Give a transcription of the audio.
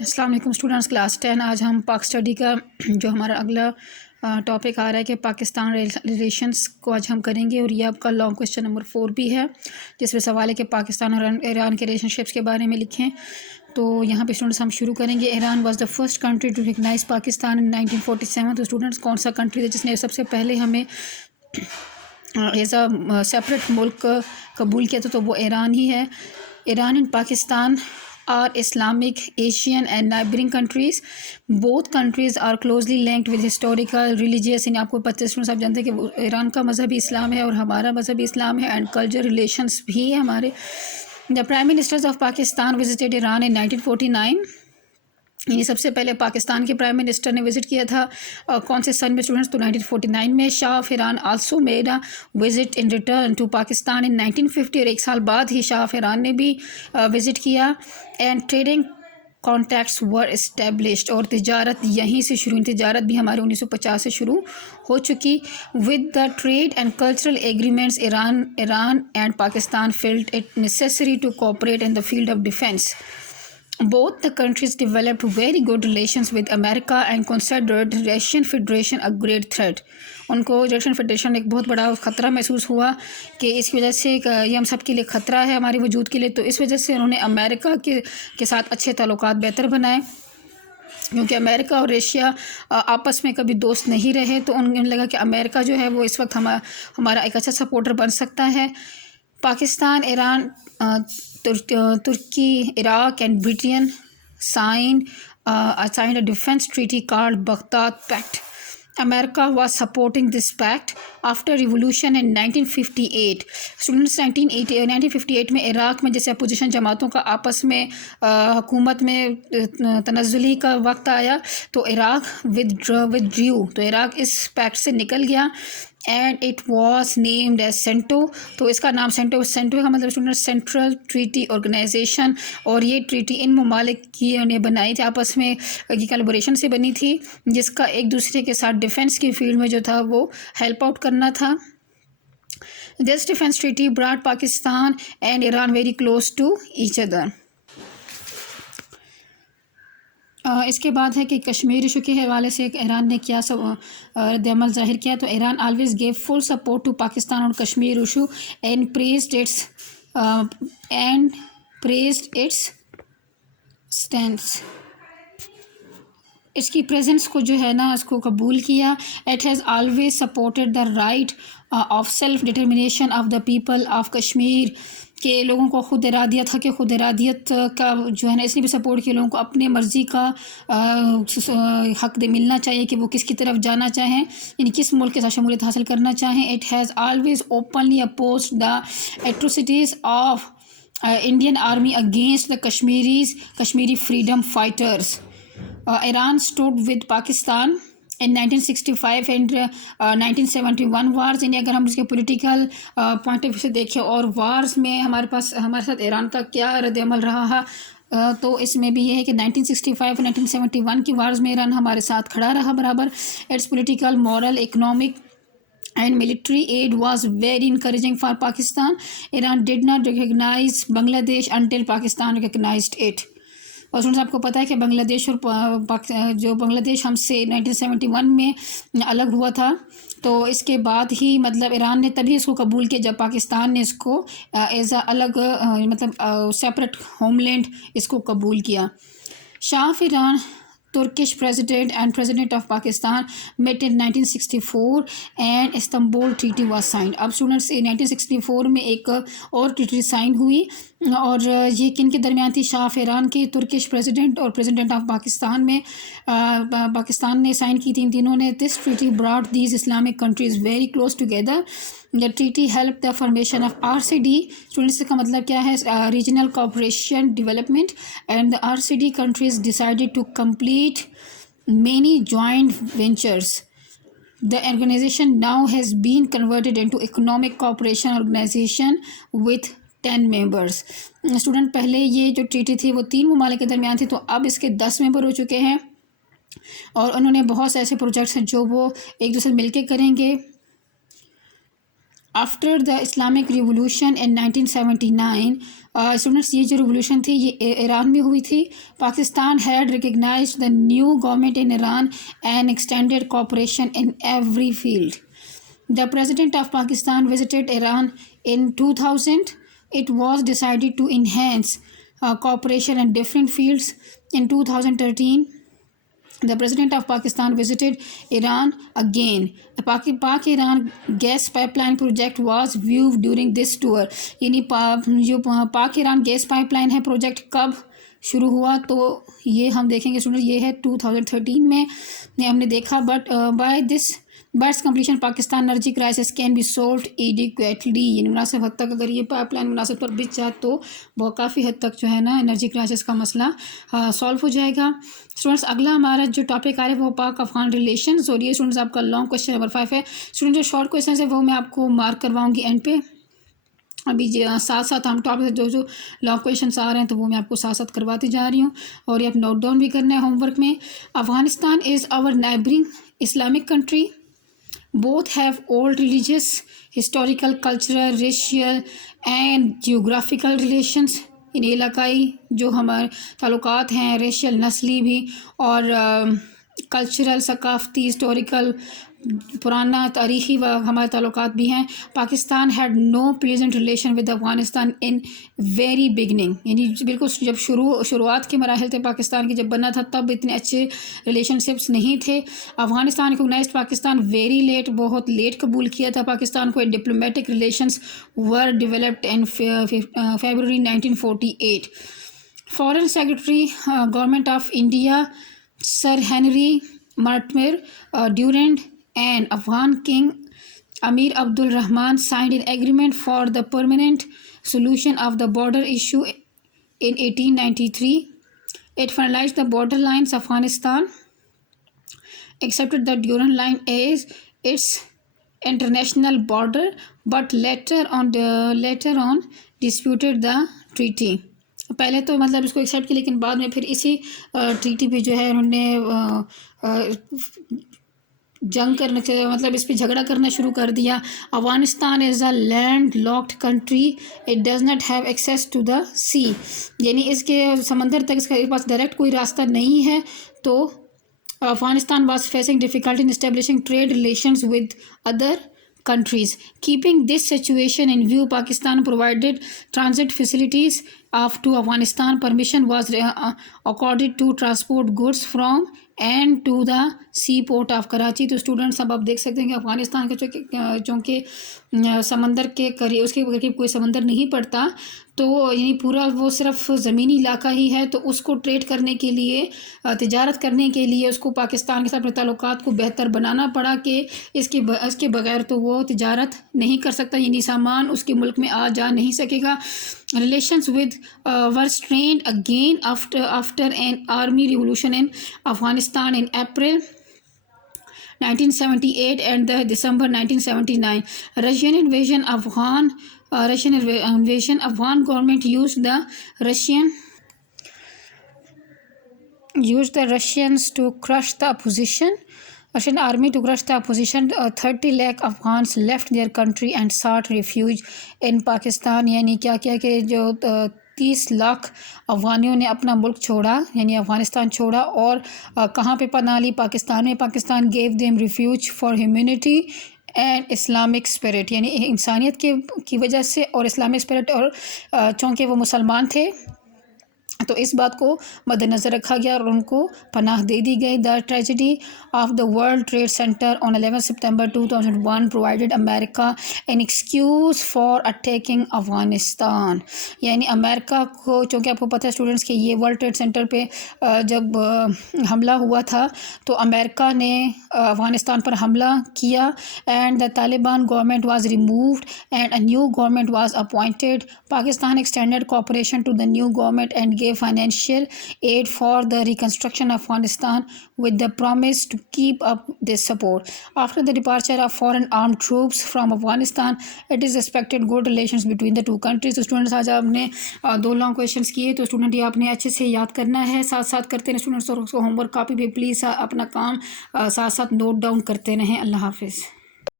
السلام علیکم students, class 10۔ آج ہم پاک اسٹڈی کا جو ہمارا اگلا ٹاپک آ رہا ہے کہ پاکستان ریلیشنس کو آج ہم کریں گے، اور یہ آپ کا لانگ کویسچن نمبر 4 بھی ہے، جس میں سوال ہے کہ پاکستان اور ایران کے ریلیشن شپس کے بارے میں لکھیں۔ تو یہاں پہ اسٹوڈنٹس ہم شروع کریں گے۔ Iran was the first country to recognise Pakistan in 1947۔ تو اسٹوڈنٹس کون سا کنٹری ہے جس نے سب سے پہلے ہمیں ایز اے سیپریٹ ملک قبول کیا تھا؟ تو وہ ایران ہی ہے۔ Iran and Pakistan are Islamic, Asian and neighboring countries. Both countries are closely linked with historical, religious، یعنی آپ کو پتہ ہے، آپ جانتے ہیں کہ ایران کا مذہبی اسلام ہے اور ہمارا مذہبی اسلام ہے، اینڈ کلچر ریلیشنس بھی ہمارے۔ The Prime Ministers of Pakistan visited Iran in 1949۔ یعنی سب سے پہلے پاکستان کے پرائم منسٹر نے وزٹ کیا تھا کون سے سن میں اسٹوڈنٹس؟ تو 1949 میں۔ Shah of Iran also made a visit in return to Pakistan in 1950، اور ایک سال بعد ہی شاہ آف ایران نے بھی وزٹ کیا۔ And trading contacts were established, اور تجارت یہیں سے شروع، تجارت بھی ہمارے 1950 سے شروع ہو چکی۔ With the trade and cultural agreements Iran and Pakistan field it necessary to cooperate in the field of defence. Both the countries developed very good relations with America and considered Russian Federation a great threat۔ ان کو Russian federation ایک بہت بڑا خطرہ محسوس ہوا کہ اس کی وجہ سے یہ ہم سب کے لیے خطرہ ہے ہمارے وجود کے لیے، تو اس وجہ سے انہوں نے امریکہ کے ساتھ اچھے تعلقات بہتر بنائے، کیونکہ امریکہ اور رشیا آپس میں کبھی دوست نہیں رہے، تو انہیں لگا کہ امریکہ جو ہے وہ اس وقت ہمارا ایک اچھا سپورٹر بن سکتا ہے۔ پاکستان، ایران، ترکی، Iraq and Britain signed a defense treaty called Baghdad Pact۔ America was supporting this pact after revolution in 1958۔ Students 1958 میں عراق میں جیسے اپوزیشن جماعتوں کا آپس میں حکومت میں تنزلی کا وقت آیا، تو عراق withdrew، تو عراق اس پیکٹ سے نکل گیا۔ And it was named as سینٹو، تو اس کا نام سینٹو کا مطلب اسٹوڈنٹ سینٹرل ٹریٹی آرگنائزیشن، اور یہ ٹریٹی ان ممالک کی نے بنائی تھی، آپس میں کی کلیبوریشن سے بنی تھی، جس کا ایک دوسرے کے ساتھ ڈیفینس کی فیلڈ میں جو تھا وہ ہیلپ آؤٹ کرنا تھا۔ This defence treaty brought Pakistan and Iran very close to each other. اس کے بعد ہے کہ کشمیر ایشو کے حوالے سے ایران نے کیا رد عمل ظاہر کیا، تو Iran always gave full support to Pakistan اور Kashmir issue and praised its stands. اس کی پریزنس کو جو ہے نا اس کو قبول کیا۔ It has always supported the right of self determination of the people of Kashmir, کہ لوگوں کو خود ارادیت حق خود ارادیت کا جو ہے نا اس نے بھی سپورٹ کیا، لوگوں کو اپنے مرضی کا حق ملنا چاہیے کہ وہ کس کی طرف جانا چاہیں، یعنی کس ملک کے ساتھ شمولیت حاصل کرنا چاہیں۔ It has always openly opposed the atrocities of Indian army against the Kashmiri freedom fighters. Iran stood with Pakistan in 1965 and 1971 wars, یعنی اگر ہم اس کے پولیٹیکل پوائنٹ آف ویو سے دیکھیں اور وارز میں ہمارے ساتھ ایران کا کیا رد عمل رہا ہے، تو اس میں بھی یہ ہے کہ 1965 اور 1971 کی وارز میں ایران ہمارے ساتھ کھڑا رہا برابر۔ It's political, moral, economic and military aid was very encouraging for Pakistan۔ Iran did not recognize Bangladesh until Pakistan recognized it۔ اور سنیں آپ کو پتہ ہے کہ بنگلہ دیش اور جو بنگلہ دیش ہم سے 1971 میں الگ ہوا تھا، تو اس کے بعد ہی مطلب ایران نے تبھی اس کو قبول کیا جب پاکستان نے اس کو ایز اے الگ مطلب سیپریٹ ہوم لینڈ اس کو قبول کیا۔ Shah of Iran, Turkish president and president of Pakistan met in 1964 and Istanbul treaty was signed۔ اب اسٹوڈنٹس 1964 میں ایک اور ٹریٹی سائن ہوئی، اور یہ کن کے درمیان تھی؟ شاہ آف ایران کے ترکش پریزیڈنٹ اور پریزیڈنٹ آف پاکستان میں پاکستان نے سائن کی تھی ان تینوں نے۔ This treaty brought these Islamic countries very close together. The treaty helped the formation of RCD۔ Students کا مطلب کیا ہے؟ Regional cooperation development, and the RCD countries decided to complete many joint ventures۔ The organization now has been converted into economic cooperation organization with 10 members۔ Student پہلے یہ جو treaty تھی وہ 3 ممالک کے درمیان تھی، تو اب اس کے 10 ممبر ہو چکے ہیں، اور انہوں نے بہت سے ایسے پروجیکٹس ہیں جو وہ ایک دوسرے سے مل کے کریں گے۔ After the Islamic revolution in 1979 students یہ جو ریولوشن تھی یہ ایران میں ہوئی تھی. Pakistan had recognized the new government in Iran and extended cooperation in every field. The President of Pakistan visited Iran in 2000. It was decided to enhance cooperation in different fields. In 2013, the President of Pakistan visited Iran again. The Pak-Iran gas pipeline project was viewed during this tour. یعنی جو پاک Iran gas pipe line ہے project کب شروع ہوا تو یہ ہم دیکھیں گے اسٹوڈنٹ یہ ہے 2013 میں ہم نے دیکھا. But by this bits completion Pakistan energy crisis can be solved adequately. یعنی مناسب حد تک اگر یہ پائپ لائن مناسب پر بچ جائے تو وہ کافی حد تک جو ہے نا انرجی کرائسس کا مسئلہ سولو ہو جائے گا. اسٹوڈنٹس اگلا ہمارا جو ٹاپک آ رہا ہے وہ پاک افغان ریلیشنز اور یہ اسٹوڈنٹس آپ کا لانگ کویشچن نمبر 5 ہے. اسٹوڈنٹ جو شارٹ کویشچنز ہے وہ میں آپ کو مارک کرواؤں گی اینڈ پہ. ابھی ساتھ ساتھ ہم ٹاپک جو لانگ کویشچنس آ رہے ہیں تو وہ میں آپ کو ساتھ ساتھ کرواتی جا رہی ہوں اور یہ آپ نوٹ ڈاؤن بھی کرنا ہے ہوم ورک میں. Afghanistan is our neighbouring Islamic country. Both have old religious, historical, cultural, racial and geographical relations. یعنی علاقائی جو ہمارے تعلقات ہیں ریشیل نسلی بھی اور کلچرل ثقافتی ہسٹوریکل پرانا تاریخی ہمارے تعلقات بھی ہیں. Pakistan had no pleasant relation with Afghanistan in very beginning. یعنی بالکل جب شروعات کے مراحل تھے پاکستان کے جب بنا تھا تب اتنے اچھے ریلیشن شپس نہیں تھے. Afghanistan recognised Pakistan very late. بہت لیٹ قبول کیا تھا پاکستان کو. Diplomatic relations were developed in February 1948. Foreign secretary government of India sir Henry Mortimer Durand and Afghan King Amir Abdul Rahman signed an agreement for the permanent solution of the border issue in 1893. It finalized the border lines of Afghanistan, accepted the Durand Line as its international border, but later on disputed the treaty. پہلے تو مطلب اس کو accept کیا لیکن بعد میں پھر اسی ٹریٹی پہ جو ہے انہوں نے جنگ کرنے سے مطلب اس پہ جھگڑا کرنا شروع کر دیا. Afghanistan is a landlocked country. It does not have access to the sea. یعنی اس کے سمندر تک اس کے پاس ڈائریکٹ کوئی راستہ نہیں ہے. تو Afghanistan was facing difficulty in establishing trade relations with other countries. Keeping this situation in view, Pakistan provided transit facilities to Afghanistan. Permission was accorded to transport goods from and to the seaport of Karachi. تو students اب آپ دیکھ سکتے ہیں کہ افغانستان کا چونکہ سمندر کے قریب اس کے قریب کوئی سمندر نہیں پڑتا تو یعنی پورا وہ صرف زمینی علاقہ ہی ہے. تو اس کو ٹریڈ کرنے کے لیے تجارت کرنے کے لیے اس کو پاکستان کے ساتھ اپنے تعلقات کو بہتر بنانا پڑا کہ اس کے بغیر تو وہ تجارت نہیں کر سکتا. یعنی سامان اس کے ملک میں آ جا نہیں سکے گا. Relations with were strained again after an army revolution in Afghanistan in April 1978 and the December 1979. Russian invasion Afghan government used the Russians to crush the opposition. Russian army to crush the opposition. 30 lakh Afghans left their country and sought refuge in Pakistan. یعنی کیا کیا کہ جو 30 لاکھ افغانیوں نے اپنا ملک چھوڑا یعنی افغانستان چھوڑا اور کہاں پہ پناہ لی پاکستان میں. Pakistan gave them refuge for humanity and Islamic spirit. یعنی انسانیت کی وجہ سے اور اسلامک اسپرٹ اور چونکہ وہ مسلمان تھے تو اس بات کو مد نظر رکھا گیا اور ان کو پناہ دے دی گئی. The tragedy of the World Trade Center on 11 September 2001 provided امریکہ an excuse for attacking Afghanistan. یعنی امریکہ کو چونکہ آپ کو پتہ ہے اسٹوڈنٹس کہ یہ ورلڈ ٹریڈ سینٹر پہ جب حملہ ہوا تھا تو امریکہ نے افغانستان پر حملہ کیا and the Taliban government was removed and a new government was appointed. Pakistan extended cooperation to the new government and financial aid for the reconstruction of Afghanistan with the promise to keep up this support. After the departure of foreign armed troops from Afghanistan, it is expected good relations between the two countries. تو students آج آپ نے 2 long questions کیے تو student یہ آپ نے اچھے سے یاد کرنا ہے. ساتھ ساتھ کرتے رہیں اسٹوڈنٹس اور ہوم ورک کاپی پہ پلیز اپنا کام ساتھ ساتھ نوٹ ڈاؤن کرتے رہیں. اللہ حافظ.